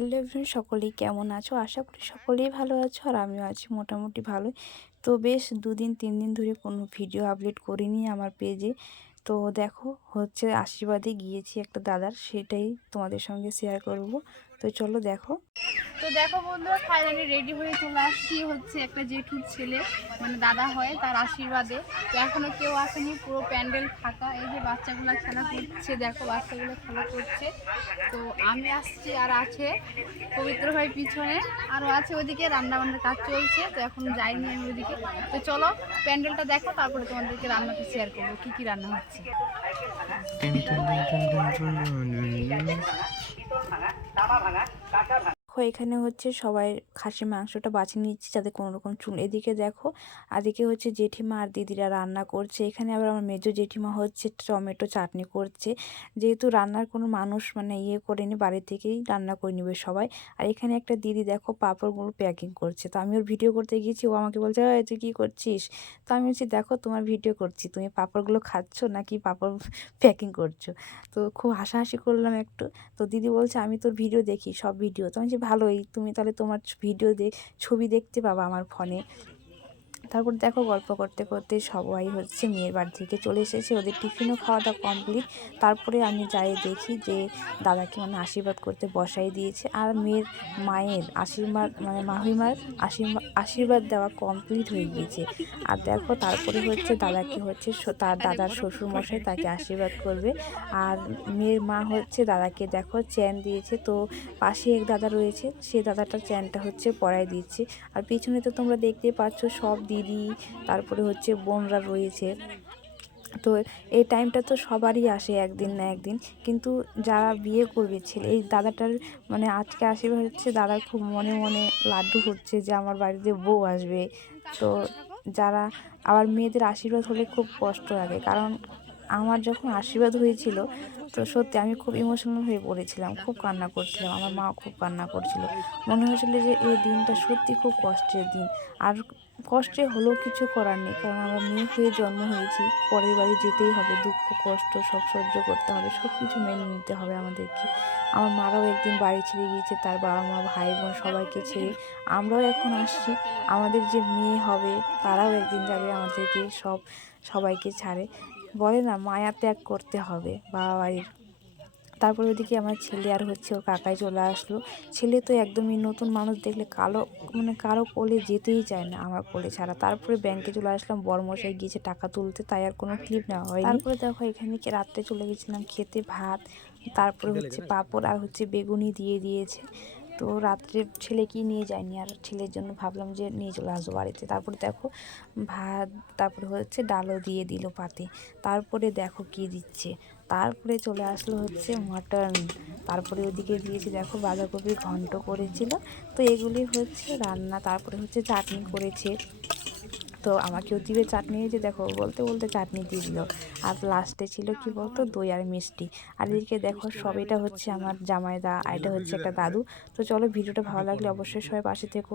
Hello everyone, সকলেই কেমন আছো? আশা করি সকলেই ভালো আছো আর আমিও আছি মোটামুটি ভালোই। তো বেশ 2 দিন 3 দিন ধরে কোনো ভিডিও আপলোড করিনি আমার পেজে। তো দেখো হচ্ছে আশীর্বাদে গিয়েছি একটা দাদার, সেটাই তোমাদের সঙ্গে শেয়ার করব। তো চলো দেখো। তো দেখো বন্ধুরা, ফাইনালি রেডি হয়ে চলে আসছি হচ্ছে একটা জেঠুর ছেলে, মানে দাদা হয়, তার আশীর্বাদে। তো এখনো কেউ আসেনি, পুরো প্যান্ডেল ফাঁকা। এই যে বাচ্চাগুলো খেলা করছে, দেখো বাচ্চাগুলো খেলা করছে। তো আমি আসছি, আর আছে পবিত্র ভাই পিছনে, আরও আছে ওদিকে রান্না বান্নার কাজ চলছে। তো এখন যাইনি আমি ওদিকে। তো চলো প্যান্ডেলটা দেখো, তারপরে তোমাদেরকে রান্নাটা শেয়ার করবো কী কী রান্না হচ্ছে। দেখো এখানে হচ্ছে সবাই খাসি মাংসটা বাছি নিচ্ছে যাতে কোনো রকম চুন। এদিকে দেখো, আদিকে হচ্ছে জেঠিমা আর দিদিরা রান্না করছে। এখানে আবার আমার মেজো জেঠিমা হচ্ছে টমেটো চাটনি করছে, যেহেতু রান্নার কোনো মানুষ মানে করেনি, বাড়ি থেকেই রান্না করে নেবে সবাই। আর এখানে একটা দিদি দেখো পাঁপড়গুলো প্যাকিং করছে। তো আমি ওর ভিডিও করতে গিয়েছি, ও আমাকে বলছে এই তুই কী করছিস? তো আমি বলছি দেখো তোমার ভিডিও করছি, তুমি পাঁপড়গুলো খাচ্ছ নাকি পাঁপড় প্যাকিং করছো? তো খুব হাসাহাসি করলাম একটু। তো দিদি বলছে আমি তোর ভিডিও দেখি, সব ভিডিও। তো আমি বলছি ভালোই, তুমি তাহলে তোমার ভিডিও ছবি দেখতে পাবা আমার ফোনে। তারপর দেখো গল্প করতে করতে সবাই হচ্ছে মেয়ের বাড়ি থেকে চলে এসেছে, ওদের টিফিনও খাওয়া দাওয়া কমপ্লিট। তারপরে আমি যাই দেখি যে দাদাকে মানে আশীর্বাদ করতে বসাই দিয়েছে, আর মেয়ের মায়ের আশীর্বাদ মানে মাহিমার আশীর্বাদ দেওয়া কমপ্লিট হয়ে গিয়েছে। আর দেখো তারপরে হচ্ছে দাদাকে হচ্ছে তার দাদার শ্বশুরমশাই তাকে আশীর্বাদ করবে। আর মেয়ের মা হচ্ছে দাদাকে দেখো চেন দিয়েছে। তো পাশে এক দাদা রয়েছে, সে দাদাটার চেনটা হচ্ছে পরাই দিচ্ছে। আর পিছনে তো তোমরা দেখতেই পাচ্ছ সব দিদি, তারপরে হচ্ছে বোনরা রয়েছে। তো এই টাইমটা তো সবারই আসে একদিন না একদিন, কিন্তু যারা বিয়ে করবে ছেলে, এই দাদাটার মানে আজকে আশীর্বাদ হচ্ছে, দাদার খুব মনে মনে লাড্ডু হচ্ছে যে আমার বাড়িতে বউ আসবে। তো যারা আবার মেয়েদের আশীর্বাদ হলে খুব কষ্ট লাগে, কারণ আমার যখন আশীর্বাদ হয়েছিল তো সত্যি আমি খুব ইমোশনাল হয়ে পড়েছিলাম, খুব কান্না করছিলাম, আমার মা খুব কান্না করছিল। মনে হয়েছিল যে এই দিনটা সত্যি খুব কষ্টের দিন। আর কষ্টে হলেও কিছু করার নেই, কারণ আমরা মেয়ে হয়ে জন্ম হয়েছি, পরের বাড়ি যেতেই হবে, দুঃখ কষ্ট সব সহ্য করতে হবে, সব কিছু মেনে নিতে হবে আমাদেরকে। আমার মারাও একদিন বাড়ি ছেড়ে গিয়েছে, তার বাবা মা ভাই বোন সবাইকে ছেড়ে। আমরাও এখন আসছি, আমাদের যে মেয়ে হবে তারাও একদিন যাবে আমাদেরকে সবাইকে ছাড়ে। বলে না মায়া ত্যাগ করতে হবে বাবা বাড়ির। তারপরে ওদিকে আমার ছেলে আর হচ্ছে ওর কাকাই চলে আসলো। ছেলে তো একদমই নতুন মানুষ দেখলে কারো কোলে যেতেই চায় না আমার কোলে ছাড়া। তারপরে ব্যাংকে চলে আসলাম, বড়মশাই গিয়েছে টাকা তুলতে, তাই আর কোনো ক্লিপ নেওয়া হয়নি। তারপরে দেখো এখানে কি রাত্রে চলে গেছিলাম খেতে ভাত, তারপরে হচ্ছে পাঁপড় আর হচ্ছে বেগুনি দিয়ে দিয়েছে। তো রাত্রে ছেলেকেই নিয়ে যায়নি, আর ছেলের জন্য ভাবলাম যে নিয়ে চলে আসবো বাড়িতে। তারপরে দেখো ভাত, তারপরে হচ্ছে ডালও দিয়ে দিল পাতে। তারপরে দেখো কি দিচ্ছে, তারপরে চলে আসলো হচ্ছে মটন। তারপরে ওদিকে দিয়েছে দেখো বাঁধাকপির ঘন্ট করেছিল। তো এগুলি হচ্ছে রান্না। তারপরে হচ্ছে চাটনি করেছে। তো আমাকেও দিবে চাটনি, যে দেখো বলতে বলতে চাটনি দিয়ে দিল। আর লাস্টে ছিল কি বলতো, দই আর মিষ্টি। আর এদিকে দেখো সব, এটা হচ্ছে আমার জামাইদা, আর এটা হচ্ছে একটা দাদু। তো চলো, ভিডিওটা ভালো লাগলে অবশ্যই সবাই পাশে থেকো।